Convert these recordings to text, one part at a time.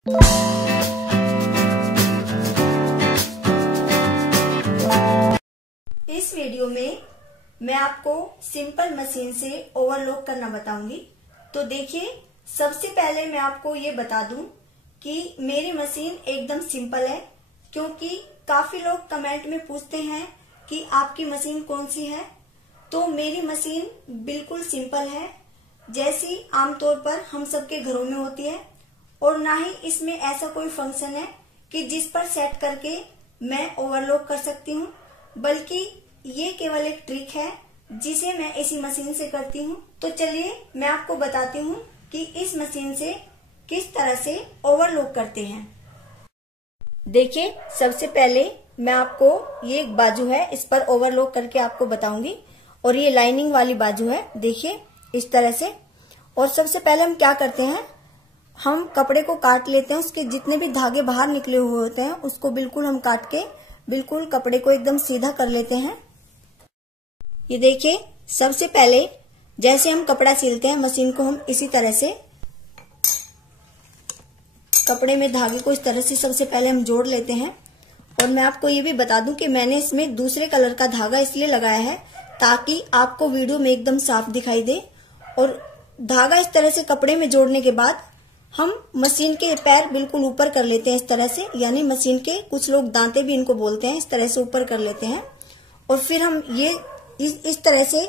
इस वीडियो में मैं आपको सिंपल मशीन से ओवरलॉक करना बताऊंगी। तो देखिए, सबसे पहले मैं आपको ये बता दूं कि मेरी मशीन एकदम सिंपल है, क्योंकि काफी लोग कमेंट में पूछते हैं कि आपकी मशीन कौन सी है। तो मेरी मशीन बिल्कुल सिंपल है, जैसी आमतौर पर हम सबके घरों में होती है, और ना ही इसमें ऐसा कोई फंक्शन है कि जिस पर सेट करके मैं ओवरलॉक कर सकती हूँ, बल्कि ये केवल एक ट्रिक है जिसे मैं इसी मशीन से करती हूँ। तो चलिए मैं आपको बताती हूँ कि इस मशीन से किस तरह से ओवरलॉक करते हैं। देखिए, सबसे पहले मैं आपको ये एक बाजू है, इस पर ओवरलॉक करके आपको बताऊंगी, और ये लाइनिंग वाली बाजू है, देखिए इस तरह से। और सबसे पहले हम क्या करते हैं, हम कपड़े को काट लेते हैं, उसके जितने भी धागे बाहर निकले हुए होते हैं उसको बिल्कुल हम काट के बिल्कुल कपड़े को एकदम सीधा कर लेते हैं। ये देखिए, सबसे पहले जैसे हम कपड़ा सिलते हैं, मशीन को हम इसी तरह से कपड़े में धागे को इस तरह से सबसे पहले हम जोड़ लेते हैं। और मैं आपको ये भी बता दूं कि मैंने इसमें दूसरे कलर का धागा इसलिए लगाया है ताकि आपको वीडियो में एकदम साफ दिखाई दे। और धागा इस तरह से कपड़े में जोड़ने के बाद हम मशीन के पैर बिल्कुल ऊपर कर लेते हैं इस तरह से, यानी मशीन के कुछ लोग दांते भी इनको बोलते हैं, इस तरह से ऊपर कर लेते हैं। और फिर हम ये इस तरह से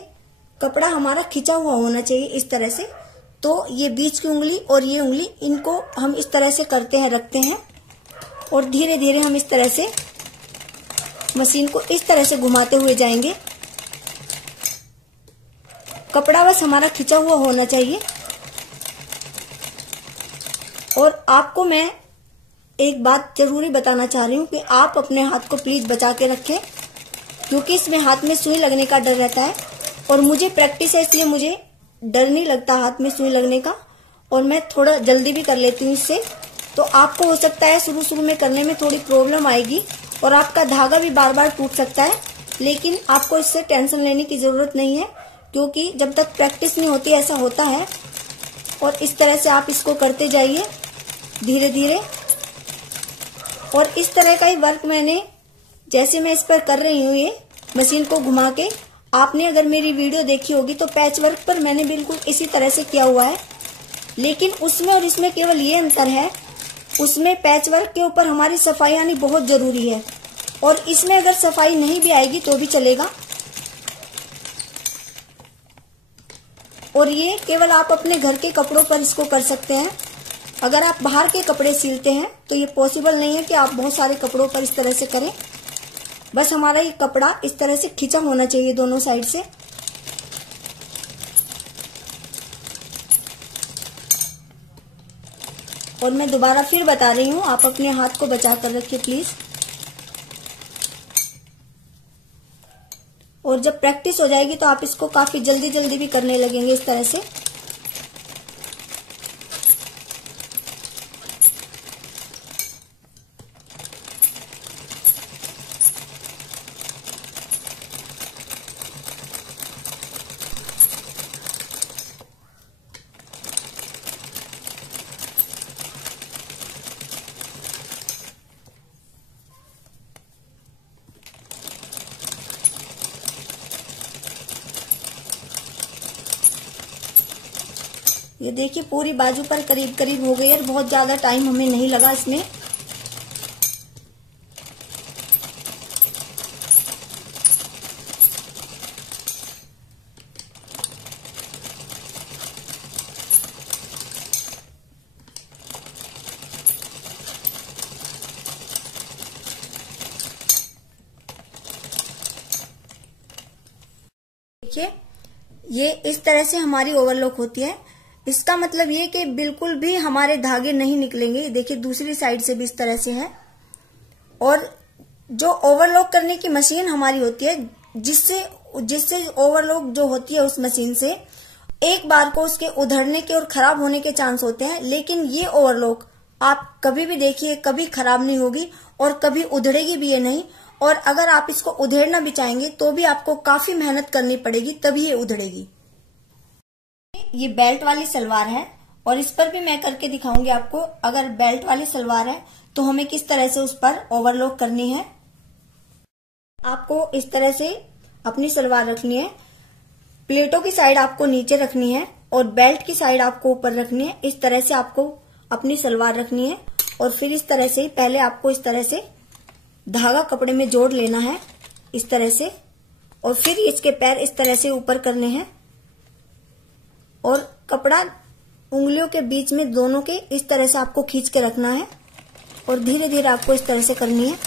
कपड़ा हमारा खिंचा हुआ होना चाहिए इस तरह से। तो ये बीच की उंगली और ये उंगली, इनको हम इस तरह से करते हैं, रखते हैं, और धीरे धीरे हम इस तरह से मशीन को इस तरह से घुमाते हुए जाएंगे। कपड़ा बस हमारा खिंचा हुआ होना चाहिए। और आपको मैं एक बात जरूरी बताना चाह रही हूँ कि आप अपने हाथ को प्लीज बचा के रखें, क्योंकि इसमें हाथ में सुई लगने का डर रहता है। और मुझे प्रैक्टिस है, इसलिए मुझे डर नहीं लगता हाथ में सुई लगने का, और मैं थोड़ा जल्दी भी कर लेती हूँ इससे। तो आपको हो सकता है शुरू शुरू में करने में थोड़ी प्रॉब्लम आएगी और आपका धागा भी बार बार टूट सकता है, लेकिन आपको इससे टेंशन लेने की जरूरत नहीं है, क्योंकि जब तक प्रैक्टिस नहीं होती ऐसा होता है। और इस तरह से आप इसको करते जाइए धीरे धीरे। और इस तरह का ही वर्क मैंने, जैसे मैं इस पर कर रही हूँ ये मशीन को घुमा के, आपने अगर मेरी वीडियो देखी होगी तो पैच वर्क पर मैंने बिल्कुल इसी तरह से किया हुआ है। लेकिन उसमें और इसमें केवल ये अंतर है, उसमें पैच वर्क के ऊपर हमारी सफाई आनी बहुत जरूरी है, और इसमें अगर सफाई नहीं भी आएगी तो भी चलेगा। और ये केवल आप अपने घर के कपड़ों पर इसको कर सकते हैं। अगर आप बाहर के कपड़े सिलते हैं तो ये पॉसिबल नहीं है कि आप बहुत सारे कपड़ों पर इस तरह से करें। बस हमारा ये कपड़ा इस तरह से खिंचा होना चाहिए दोनों साइड से। और मैं दोबारा फिर बता रही हूँ, आप अपने हाथ को बचा कर रखिए प्लीज। और जब प्रैक्टिस हो जाएगी तो आप इसको काफी जल्दी जल्दी भी करने लगेंगे इस तरह से। ये देखिए, पूरी बाजू पर करीब करीब हो गई है, बहुत ज्यादा टाइम हमें नहीं लगा इसमें। देखिए, ये इस तरह से हमारी ओवरलॉक होती है। इसका मतलब ये कि बिल्कुल भी हमारे धागे नहीं निकलेंगे। देखिए, दूसरी साइड से भी इस तरह से है। और जो ओवरलॉक करने की मशीन हमारी होती है, जिससे ओवरलॉक जो होती है उस मशीन से एक बार को उसके उधड़ने के और खराब होने के चांस होते हैं। लेकिन ये ओवरलॉक आप कभी भी देखिए, कभी खराब नहीं होगी और कभी उधड़ेगी भी ये नहीं। और अगर आप इसको उधेड़ना भी चाहेंगे तो भी आपको काफी मेहनत करनी पड़ेगी, तभी ये उधड़ेगी। ये बेल्ट वाली सलवार है, और इस पर भी मैं करके दिखाऊंगी आपको। अगर बेल्ट वाली सलवार है तो हमें किस तरह से उस पर ओवरलॉक करनी है। आपको इस तरह से अपनी सलवार रखनी है, प्लेटों की साइड आपको नीचे रखनी है और बेल्ट की साइड आपको ऊपर रखनी है। इस तरह से आपको अपनी सलवार रखनी है और फिर इस तरह से पहले आपको इस तरह से धागा कपड़े में जोड़ लेना है इस तरह से, और फिर इसके पैर इस तरह से ऊपर करने हैं और कपड़ा उंगलियों के बीच में दोनों के इस तरह से आपको खींच के रखना है और धीरे धीरे आपको इस तरह से करनी है।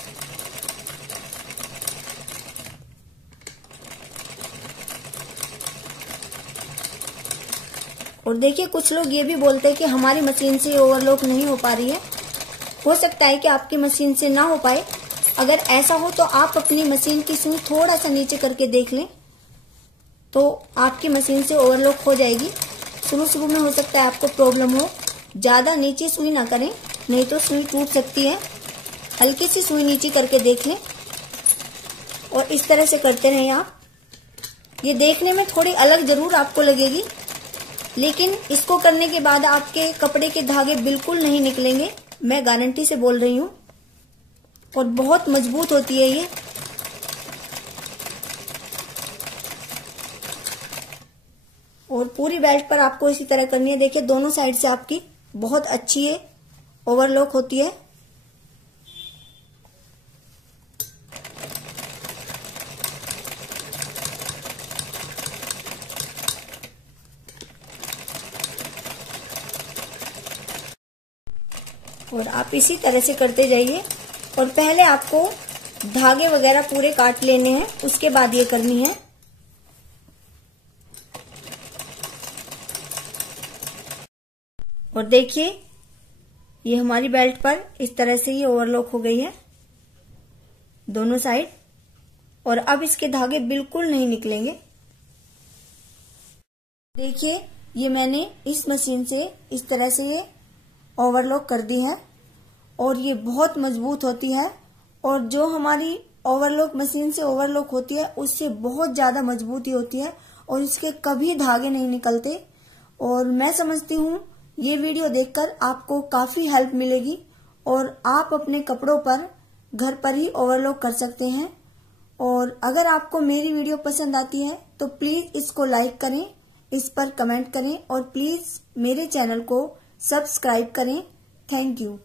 और देखिए कुछ लोग ये भी बोलते हैं कि हमारी मशीन से ओवरलॉक नहीं हो पा रही है। हो सकता है कि आपकी मशीन से ना हो पाए। अगर ऐसा हो तो आप अपनी मशीन की सुई थोड़ा सा नीचे करके देख लें तो आपकी मशीन से ओवरलॉक हो जाएगी। शुरू में हो सकता है आपको प्रॉब्लम हो। ज्यादा नीचे सुई ना करें, नहीं तो सुई टूट सकती है। हल्की सी सुई नीचे करके देख लें और इस तरह से करते रहें आप। ये देखने में थोड़ी अलग जरूर आपको लगेगी, लेकिन इसको करने के बाद आपके कपड़े के धागे बिल्कुल नहीं निकलेंगे, मैं गारंटी से बोल रही हूँ। और बहुत मजबूत होती है ये। और पूरी बेल्ट पर आपको इसी तरह करनी है। देखिए दोनों साइड से आपकी बहुत अच्छी है ओवरलॉक होती है। और आप इसी तरह से करते जाइए। और पहले आपको धागे वगैरह पूरे काट लेने हैं, उसके बाद ये करनी है। और देखिए ये हमारी बेल्ट पर इस तरह से ये ओवरलॉक हो गई है दोनों साइड। और अब इसके धागे बिल्कुल नहीं निकलेंगे। देखिए ये मैंने इस मशीन से इस तरह से ये ओवरलॉक कर दी है और ये बहुत मजबूत होती है। और जो हमारी ओवरलॉक मशीन से ओवरलॉक होती है उससे बहुत ज्यादा मजबूती होती है और इसके कभी धागे नहीं निकलते। और मैं समझती हूँ ये वीडियो देखकर आपको काफी हेल्प मिलेगी और आप अपने कपड़ों पर घर पर ही ओवरलॉक कर सकते हैं। और अगर आपको मेरी वीडियो पसंद आती है तो प्लीज इसको लाइक करें, इस पर कमेंट करें और प्लीज मेरे चैनल को सब्सक्राइब करें। Thank you.